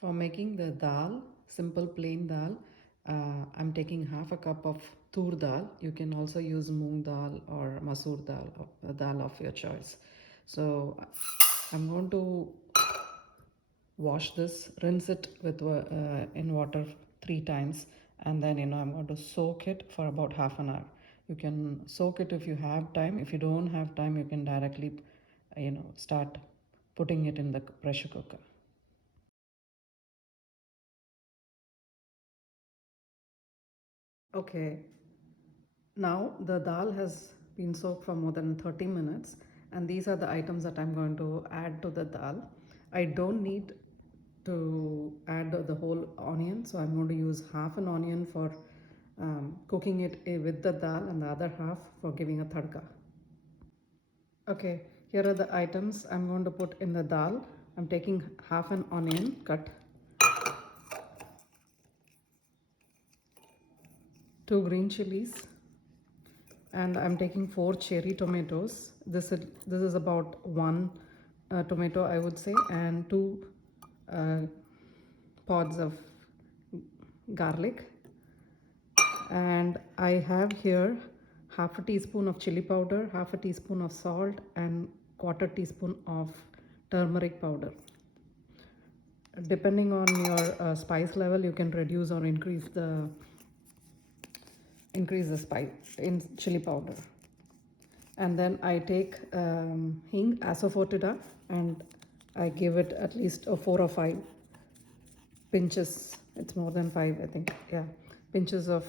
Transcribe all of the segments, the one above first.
For making the dal, simple plain dal, I'm taking half a cup of tur dal. You can also use moong dal or masoor dal, or dal of your choice. So I'm going to wash this, rinse it with in water 3 times, and then I'm going to soak it for about half an hour. You can soak it if you have time. If you don't have time, you can directly start putting it in the pressure cooker. Okay, now the dal has been soaked for more than 30 minutes, and these are the items that I'm going to add to the dal. I don't need to add the whole onion, so I'm going to use half an onion for cooking it with the dal and the other half for giving a tadka. Okay, here are the items I'm going to put in the dal. I'm taking half an onion cut, 2 green chilies, and I'm taking 4 cherry tomatoes. This is about 1 tomato, I would say, and 2 uh, pods of garlic. And I have here half a teaspoon of chili powder, half a teaspoon of salt, and quarter teaspoon of turmeric powder. Depending on your spice level, you can reduce or increase the spice in chili powder. And then I take hing asafoetida, and I give it at least 4 or 5 pinches. It's more than 5, I think. Yeah, pinches of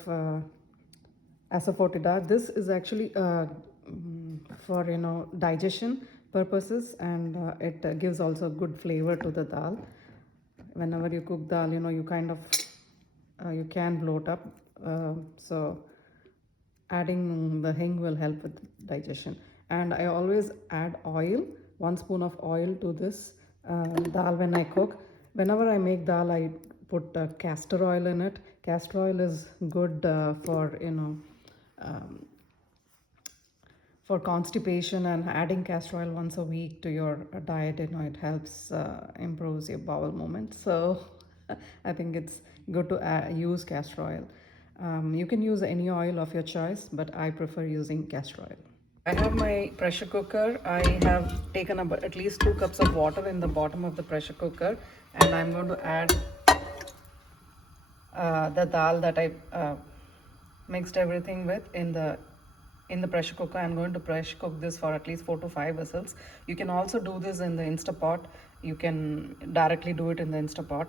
asafoetida. This is actually for digestion purposes, and it gives also good flavor to the dal. Whenever you cook dal, you kind of you can bloat up, so adding the hing will help with digestion. And I always add oil, 1 spoon of oil to this dal when I cook. Whenever I make dal, I put castor oil in it. Castor oil is good for for constipation, and adding castor oil once a week to your diet, it helps improves your bowel movement. So I think it's good to use castor oil. You can use any oil of your choice, but I prefer using castor oil. I have my pressure cooker. I have taken about at least 2 cups of water in the bottom of the pressure cooker, and I'm going to add the dal that I mixed everything with in the pressure cooker. I'm going to pressure cook this for at least 4 to 5 whistles. You can also do this in the instapot. You can directly do it in the instapot,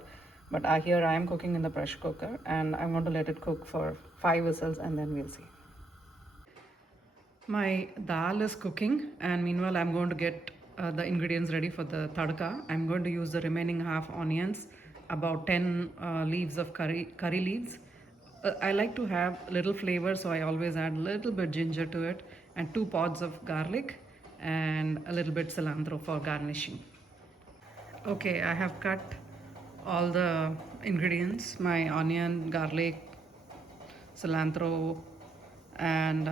but here I am cooking in the pressure cooker, and I'm going to let it cook for 5 whistles, and then we'll see. My dal is cooking, and meanwhile I'm going to get the ingredients ready for the tadka. I'm going to use the remaining half onions, about 10 leaves of curry leaves. I like to have little flavor, so I always add a little bit ginger to it, and 2 pods of garlic, and a little bit cilantro for garnishing. Okay, I have cut all the ingredients: my onion, garlic, cilantro, and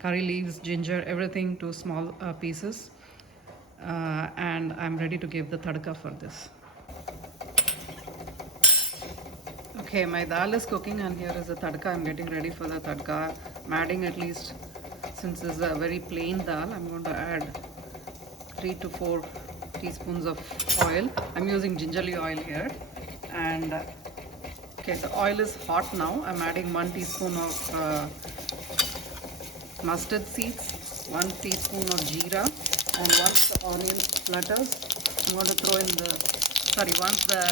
curry leaves, ginger, everything to small pieces. And I'm ready to give the tadka for this. Okay, my dal is cooking, and here is the tadka. I'm getting ready for the tadka. I'm adding at least, since this is a very plain dal, I'm going to add 3 to 4 teaspoons of oil. I'm using gingerly oil here. And okay, the oil is hot now. I'm adding 1 teaspoon of mustard seeds, 1 teaspoon of jeera, and once the onion flutters, I'm going to throw in once the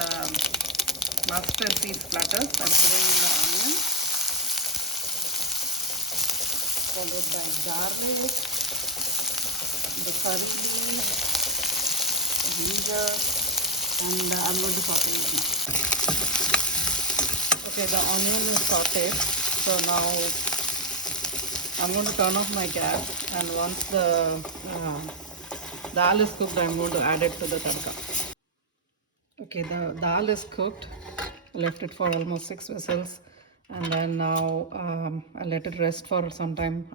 mustard seeds flutters, I'm throwing in the onion, followed by garlic, the curry leaves, ginger, and I'm going to saute it now. Okay, the onion is sauteed, so now I'm going to turn off my gas, and once the dal is cooked, I'm going to add it to the tadka. Okay, the dal is cooked. I left it for almost 6 whistles, and then now I let it rest for some time.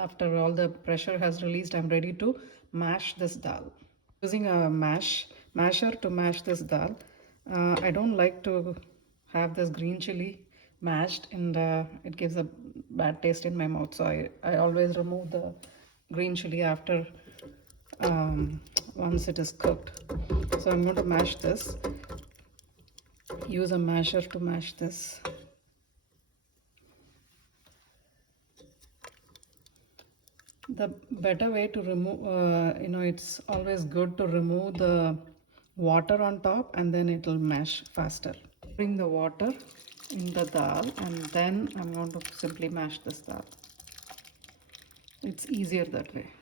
After all the pressure has released, I'm ready to mash this dal. Using a masher to mash this dal. I don't like to have this green chili mashed, and it gives a bad taste in my mouth. So I always remove the green chili after once it is cooked. So I'm going to mash this. Use a masher to mash this. The better way to remove, it's always good to remove the water on top, and then it will mash faster. Bring the water in the dal, and then I'm going to simply mash this dal. It's easier that way.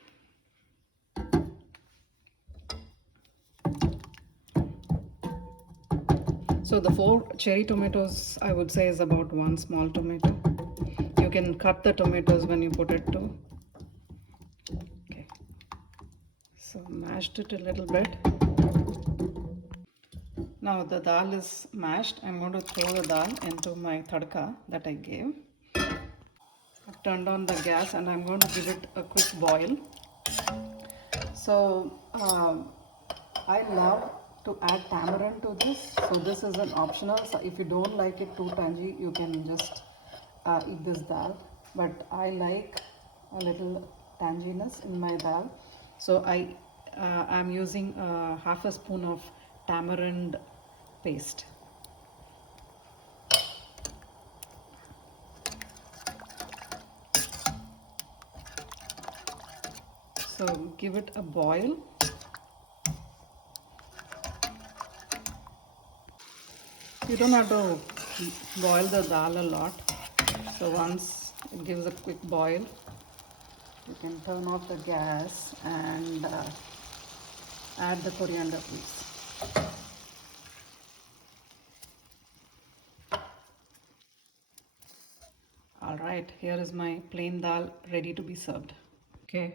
So the 4 cherry tomatoes, I would say, is about 1 small tomato. You can cut the tomatoes when you put it too. Okay. So mashed it a little bit. Now the dal is mashed. I'm going to throw the dal into my tadka that I gave. I've turned on the gas and I'm going to give it a quick boil. So I love to add tamarind to this. So this is an optional. So if you don't like it too tangy, you can just eat this dal. But I like a little tanginess in my dal. So I'm using half a spoon of tamarind paste. So give it a boil. You don't have to boil the dal a lot. So once it gives a quick boil, you can turn off the gas and add the coriander leaves. All right, here is my plain dal ready to be served. Okay,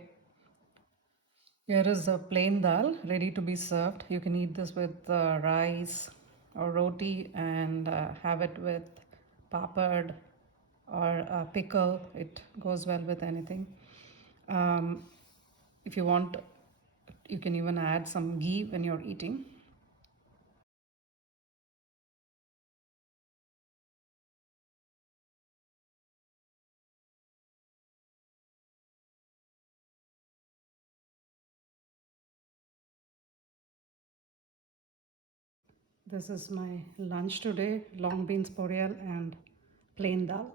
here is a plain dal ready to be served. You can eat this with rice or roti, and have it with papad or a pickle. It goes well with anything. Um, if you want, you can even add some ghee when you're eating. This is my lunch today: long beans poriyal and plain dal.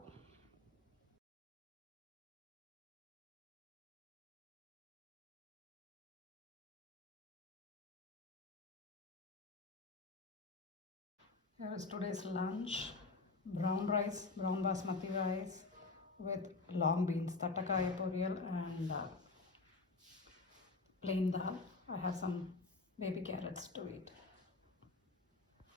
Here is today's lunch: brown rice, brown basmati rice with long beans, n-thatakai-poriyal, and plain dal. I have some baby carrots to eat.